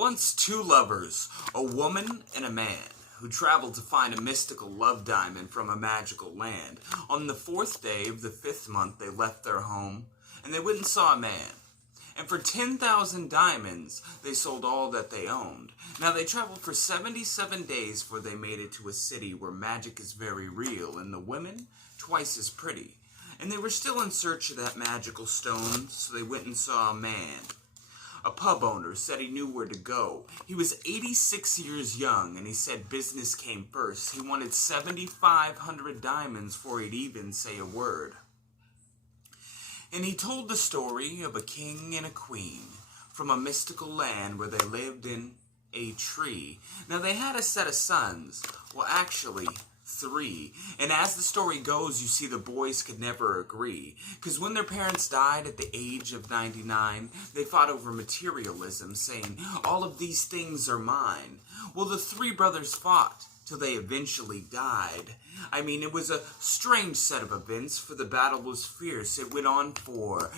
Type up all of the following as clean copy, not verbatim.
once two lovers, a woman and a man, who traveled to find a mystical love diamond from a magical land. On the 4th day of the 5th month, they left their home, and they went and saw a man. And for 10,000 diamonds, they sold all that they owned. Now, they traveled for 77 days before they made it to a city where magic is very real, and the women twice as pretty. And they were still in search of that magical stone, so they went and saw a man. A pub owner said he knew where to go. He was 86 years young, and he said business came first. He wanted 7,500 diamonds before he'd even say a word. And he told the story of a king and a queen from a mystical land where they lived in a tree. Now, they had a set of sons. Well, actually, 3. And as the story goes, you see the boys could never agree. Because when their parents died at the age of 99, they fought over materialism, saying, all of these things are mine. Well, the 3 brothers fought till they eventually died. I mean, it was a strange set of events, for the battle was fierce. It went on for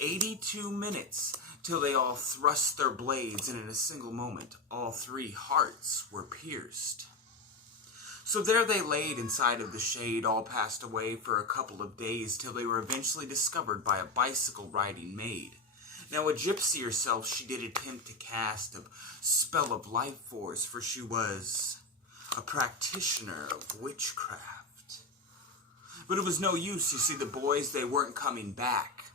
82 minutes, till they all thrust their blades, and in a single moment, all 3 hearts were pierced. So there they laid inside of the shade, all passed away for a couple of days, till they were eventually discovered by a bicycle-riding maid. Now, a gypsy herself, she did attempt to cast a spell of Lifeforce, for she was a practitioner of witchcraft. But it was no use. You see, the boys, they weren't coming back.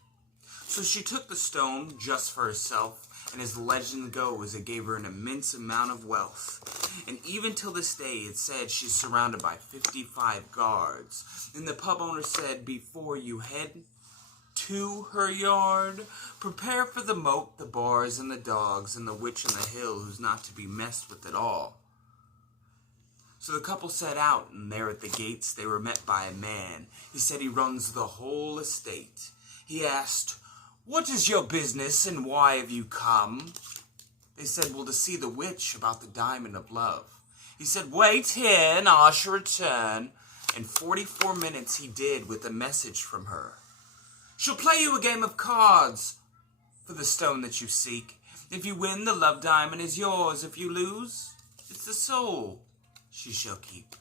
So she took the stone just for herself, and as the legend goes, it gave her an immense amount of wealth. And even till this day, it's said she's surrounded by 55 guards. And the pub owner said, before you head to her yard, prepare for the moat, the bars, and the dogs, and the witch on the hill who's not to be messed with at all. So the couple set out, and there at the gates they were met by a man. He said he runs the whole estate. He asked, what is your business, and why have you come? They said, well, to see the witch about the diamond of love. He said, wait here, and I shall return. And 44 minutes he did with a message from her. She'll play you a game of cards for the stone that you seek. If you win, the love diamond is yours. If you lose, it's the soul she shall keep.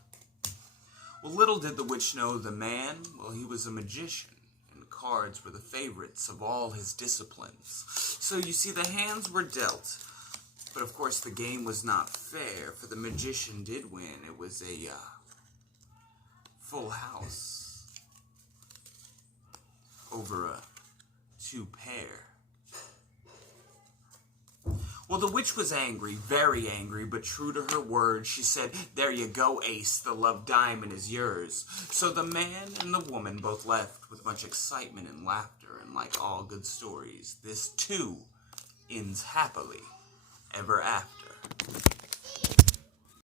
Well, little did the witch know the man, well, he was a magician, and cards were the favorites of all his disciplines. So you see, the hands were dealt, but of course the game was not fair, for the magician did win. It was a full house over a 2-pair. Well, the witch was angry, very angry, but true to her word, she said, there you go, Ace, the love diamond is yours. So the man and the woman both left with much excitement and laughter, and like all good stories, this too ends happily ever after.